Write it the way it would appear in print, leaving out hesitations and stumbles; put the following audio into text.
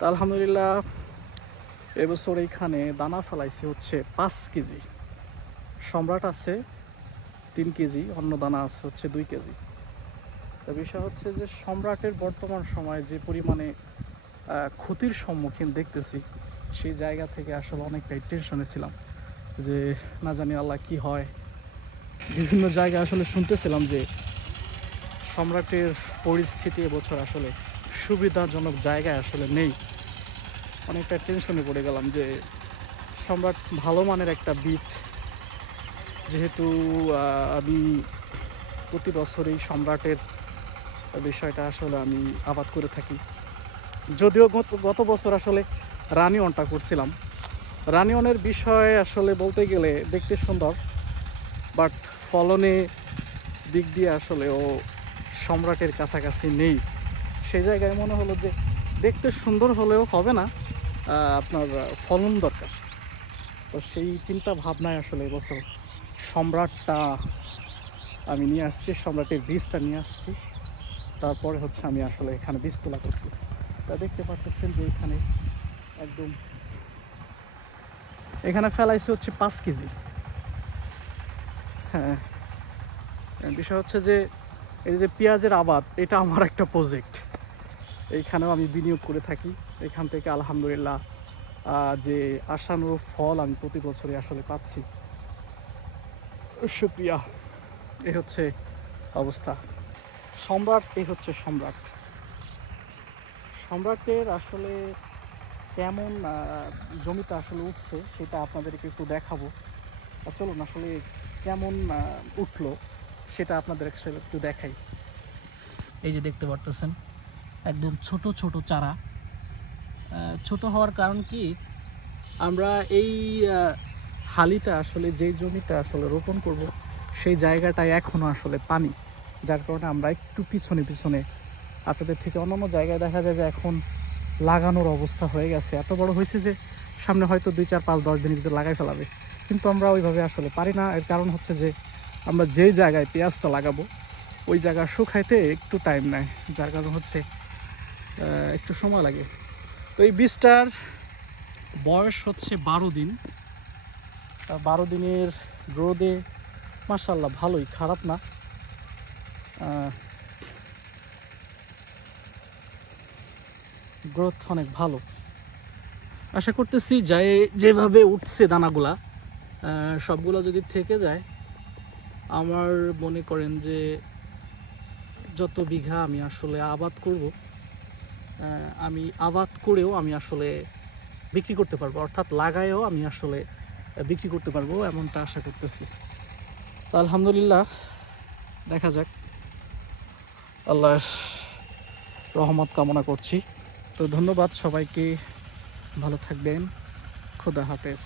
তা আলহামদুলিল্লাহ এবছর এইখানে দানা ফেলাইছে হচ্ছে 5 কেজি। সম্রাট আছে 3 কেজি, অন্য দানা আছে হচ্ছে 2 কেজি। তো বিষয় হচ্ছে যে সম্রাটের বর্তমান সময়ে যে পরিমাণে ক্ষতির সম্মুখীন দেখতেছি, সেই জায়গা থেকে আসলে অনেকটাই টেনশনে ছিলাম যে না জানি আল্লাহ কি হয়। বিভিন্ন জায়গায় আসলে শুনতেছিলাম যে সম্রাটের পরিস্থিতি এবছর আসলে সুবিধাজনক জায়গায় আসলে নেই। অনেকটা টেনশনে পড়ে গেলাম যে সম্রাট ভালো মানের একটা বীজ, যেহেতু আমি প্রতি বছরই সম্রাটের বিষয়টা আসলে আমি আবাদ করে থাকি। যদিও গত বছর আসলে রানিয়নটা করছিলাম। রানিয়নের বিষয়ে আসলে বলতে গেলে দেখতে সুন্দর, বাট ফলনে দিক দিয়ে আসলে ও সম্রাটের কাছাকাছি নেই। সেই জায়গায় মনে হলো যে দেখতে সুন্দর হলেও হবে না, আপনার ফলন দরকার। তো সেই চিন্তা ভাবনায় আসলে এবছর সম্রাটটা আমি নিয়ে আসছি, সম্রাটের বীজটা নিয়ে আসছি। তারপরে হচ্ছে আমি আসলে এখানে বীজ তোলা করছি। তা দেখতে পাচ্ছেন যে একদম এখানে ফেলাইছে হচ্ছে 5 কেজি। হ্যাঁ, বিষয় হচ্ছে যে এই যে পেঁয়াজের আবাদ, এটা আমার একটা প্রজেক্ট। এইখানেও আমি বিনিয়োগ করে থাকি। এখান থেকে আলহামদুলিল্লাহ যে আশানুরূপ ফল আমি প্রতি বছরই আসলে পাচ্ছি। শুকরিয়া। এই হচ্ছে অবস্থা। সম্রাট, এই হচ্ছে সম্রাট। সম্রাটের আসলে কেমন জমিতে আসলে উঠছে সেটা আপনাদেরকে একটু দেখাবো। চলুন আসলে কেমন উঠলো সেটা আপনাদের একটু দেখাই। এই যে দেখতে পারতেছেন একদম ছোট ছোট চারা। ছোট হওয়ার কারণ কি, আমরা এই হালিটা আসলে যেই জমিটা আসলে রোপণ করব সেই জায়গাটায় এখনও আসলে পানি, যার কারণে আমরা একটু পিছনে পিছনে আপনাদের থেকে অন্যান্য জায়গায় দেখা যায় যে এখন লাগানোর অবস্থা হয়ে গেছে, এত বড় হয়েছে যে সামনে হয়তো 2, 4, 5, 10 দিনের ভিতরে লাগাই ফেলাবে। কিন্তু আমরা ওইভাবে আসলে পারি না। এর কারণ হচ্ছে যে আমরা যেই জায়গায় পেঁয়াজটা লাগাবো ওই জায়গা শুকাইতে একটু টাইম নেয়, যার কারণ হচ্ছে একটু সময় লাগে। তো এই বীজটার বয়স হচ্ছে 12 দিন। 12 দিনের রোদে মাশাআল্লাহ ভালোই, খারাপ না। গ্রোথ অনেক ভালো। আশা করতেছি যেভাবে উঠছে দানাগুলা, সবগুলো যদি থেকে যায়, আমার মনে করেন যে যত বিঘা আমি আসলে আবাদ করব, আমি আবাদ করেও আমি আসলে বিক্রি করতে পারবো, অর্থাৎ লাগায়ও আমি আসলে বিক্রি করতে পারবো, এমনটা আশা করতেছি। তো আলহামদুলিল্লাহ, দেখা যাক, আল্লাহর রহমত কামনা করছি। তো ধন্যবাদ সবাইকে, ভালো থাকবেন, খোদা হাফেজ।